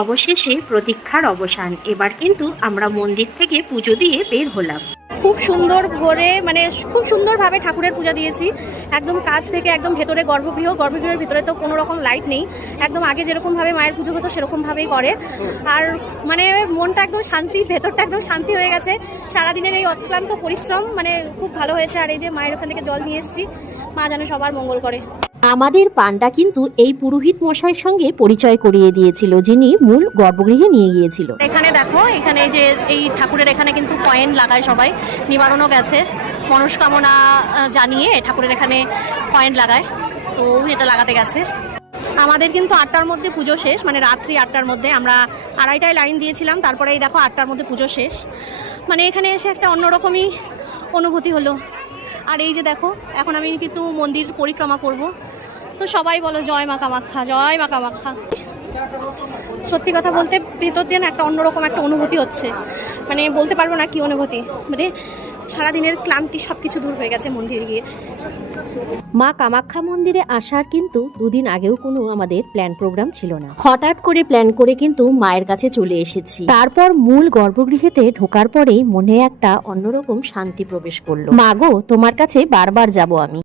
অবশেষে প্রতীক্ষার অবসান। এবার কিন্তু আমরা মন্দির থেকে পুজো দিয়ে বের হলাম। খুব সুন্দর ভোরে মানে খুব সুন্দরভাবে ঠাকুরের পূজা দিয়েছি, একদম কাছ থেকে, একদম ভেতরে গর্ভগৃহের ভিতরে তো কোনো রকম লাইট নেই, একদম আগে যেরকমভাবে মায়ের পুজো হতো সেরকমভাবেই করে। আর মানে মনটা একদম শান্তি, ভেতরটা একদম শান্তি হয়ে গেছে। সারাদিনের এই অক্লান্ত পরিশ্রম মানে খুব ভালো হয়েছে। আর এই যে মায়ের ওখান থেকে জল নিয়ে এসেছি, মা যেন সবার মঙ্গল করে। আমাদের পান্ডা কিন্তু এই পুরোহিত মশাইয়ের সঙ্গে পরিচয় করিয়ে দিয়েছিল, যিনি মূল গর্ভগৃহে নিয়ে গিয়েছিল। এখানে দেখো, এখানে যে এই ঠাকুরের এখানে কিন্তু কয়েন লাগায় সবাই, নিবারণও গেছে মনস্কামনা জানিয়ে ঠাকুরের এখানে কয়েন লাগায়, তো এটা লাগাতে গেছে। আমাদের কিন্তু 8টার মধ্যে পুজো শেষ, মানে রাত্রি 8টার মধ্যে। আমরা 2:30টায় লাইন দিয়েছিলাম, তারপরে এই দেখো 8টার মধ্যে পুজো শেষ। মানে এখানে এসে একটা অন্যরকমই অনুভূতি হলো। আর এই যে দেখো, এখন আমি কিন্তু মন্দির পরিক্রমা করব, তো সবাই বলো জয় মা কামাখ্যা, জয় মা কামাখ্যা। সত্যি কথা বলতে ভেতর দিয়ে না একটা অন্যরকম একটা অনুভূতি হচ্ছে, মানে বলতে পারবো না কি অনুভূতি। মানে সারাদিনের ক্লান্তি সব কিছু দূর হয়ে গেছে মন্দিরে গিয়ে। মা কামাখ্যা মন্দিরে আসার কিন্তু দুদিন আগেও কোনো আমাদের প্ল্যান প্রোগ্রাম ছিল না। হঠাৎ করে প্ল্যান করে কিন্তু মায়ের কাছে চলে এসেছি। তারপর মূল গর্ভগৃহেতে ঢোকার পরেই মনে একটা অন্যরকম শান্তি প্রবেশ করলো। মা গো, তোমার কাছে বারবার যাব আমি।